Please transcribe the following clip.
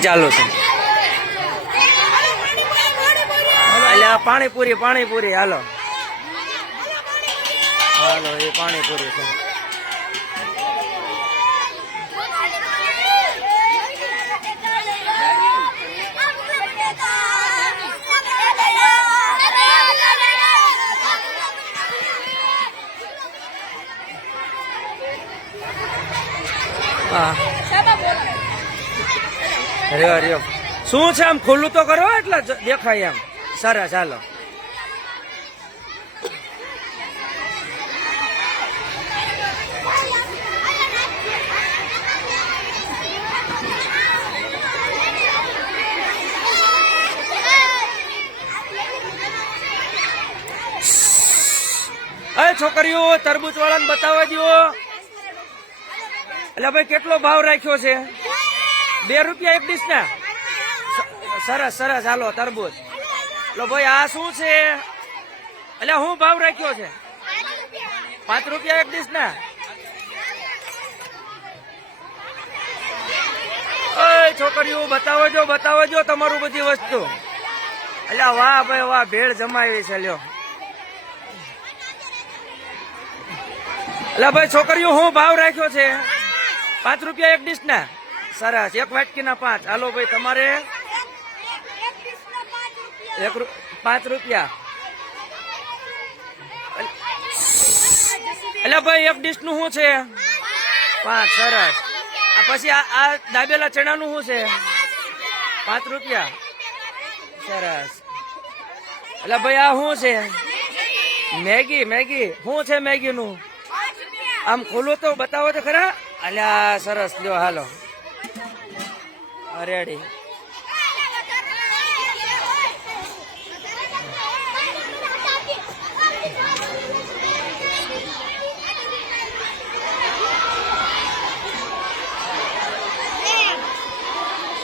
ચાલુ છે. એટલે આ પાણીપુરી પાણીપુરી હાલો. હાલો એ પાણીપુરી છે. હા. રહ્યો અરે શું છે આમ ખુલ્લું તો કરો એટલે દેખાય એમ. સરસ ચાલો અરે છોકરીઓ તરબૂચ વાળાને બતાવવા દો એટલે ભાઈ, કેટલો ભાવ રાખ્યો છે? બે રૂપિયા એક ડીશ ના સરસ સરસ. હાલો, તરબૂચ. લો ભાઈ, આ શું છે? એટલે હું ભાવ રાખ્યો છે? પાંચ રૂપિયા એક ડીશ ના છોકરીઓ બતાવો જો બતાવો જો તમારું બધી વસ્તુ. એટલે વાહ ભાઈ, વાહ, ભેળ જમાવી છે, લ્યો. એટલે ભાઈ, છોકરીઓ, હું ભાવ રાખ્યો છે? પાંચ રૂપિયા એક ડીશ ના સરસ. એક વાટકી ના પાંચ. હાલો ભાઈ, તમારે એક પાંચ રૂપિયા. એટલે ભાઈ, એક ડીશનું શું છે? પાંચ, સરસ. પછી આ દાબેલા ચણા નું શું છે? પાંચ રૂપિયા. સરસ. એટલે ભાઈ, આ શું છે? Maggi Maggi. શું છે મેગી નું આમ ખોલો તો બતાવો તો ખરા? અલ્યા, સરસ. લ્યો, હાલો. રેડી